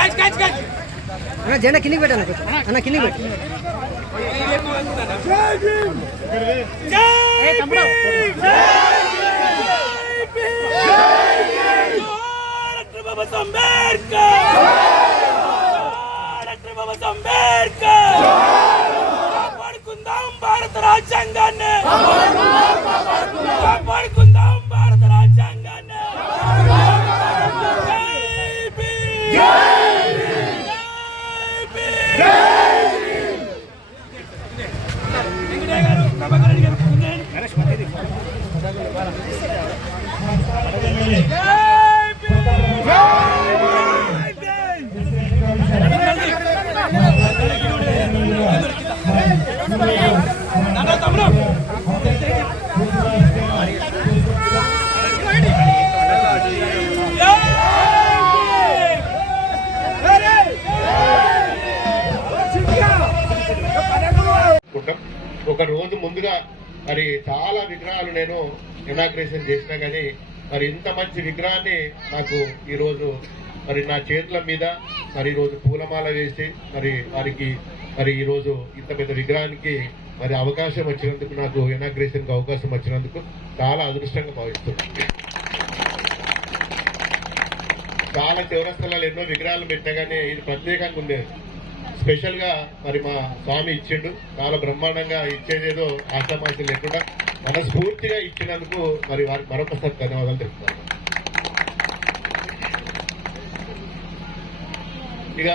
అన్న జెండా కిందికి పెట్టాను కొంచెం అన్న కిందికి పెట్టు అంబేద్కర్ భారత రాజ్యాంగాన్ని అనుకుంటాం. ఒక రోజు ముందుగా మరి చాలా విగ్రహాలు నేను ఇనాగ్రేషన్ చేసినా కానీ మరి ఇంత మంచి విగ్రహాన్ని నాకు ఈరోజు మరి నా చేతుల మీద మరి ఈరోజు పూలమాల వేసి మరి వారికి మరి ఈరోజు ఇంత పెద్ద విగ్రహానికి మరి అవకాశం వచ్చినందుకు నాకు ఇనాగ్రేషన్కి అవకాశం వచ్చినందుకు చాలా అదృష్టంగా భావిస్తున్నాను. చాలా చౌరస్తలాలు ఎన్నో విగ్రహాలు పెట్టగానే ఇది ప్రత్యేకంగా ఉండేది స్పెషల్గా మరి మా స్వామి ఇచ్చిండు. చాలా బ్రహ్మాండంగా ఇచ్చేదేదో ఆశామాషి లేకుండా మనస్ఫూర్తిగా ఇచ్చినందుకు మరి వారికి మరొకసారి ధన్యవాదాలు తెలుపుతాను. ఇక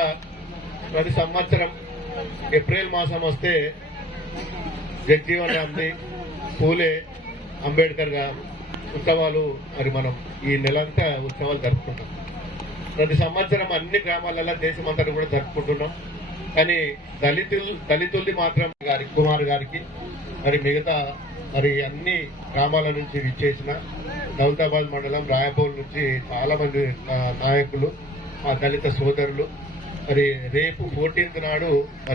ప్రతి సంవత్సరం ఏప్రిల్ మాసం వస్తే జగ్జీవన్ రామ్ది పూలే అంబేద్కర్ గారు ఉత్సవాలు మరి మనం ఈ నెలంతా ఉత్సవాలు జరుపుకుంటాం. ప్రతి సంవత్సరం అన్ని గ్రామాలలో దేశమంతటా కూడా జరుపుకుంటున్నాం. కానీ దళితులు దళితుల్ని మాత్రం గారి కుమార్ గారికి మరి మిగతా మరి అన్ని గ్రామాల నుంచి విచ్చేసిన దౌతాబాద్ మండలం రాయపూర్ నుంచి చాలా మంది నాయకులు మా దళిత సోదరులు. మరి రేపు ఫోర్టీన్త్ నాడు మరి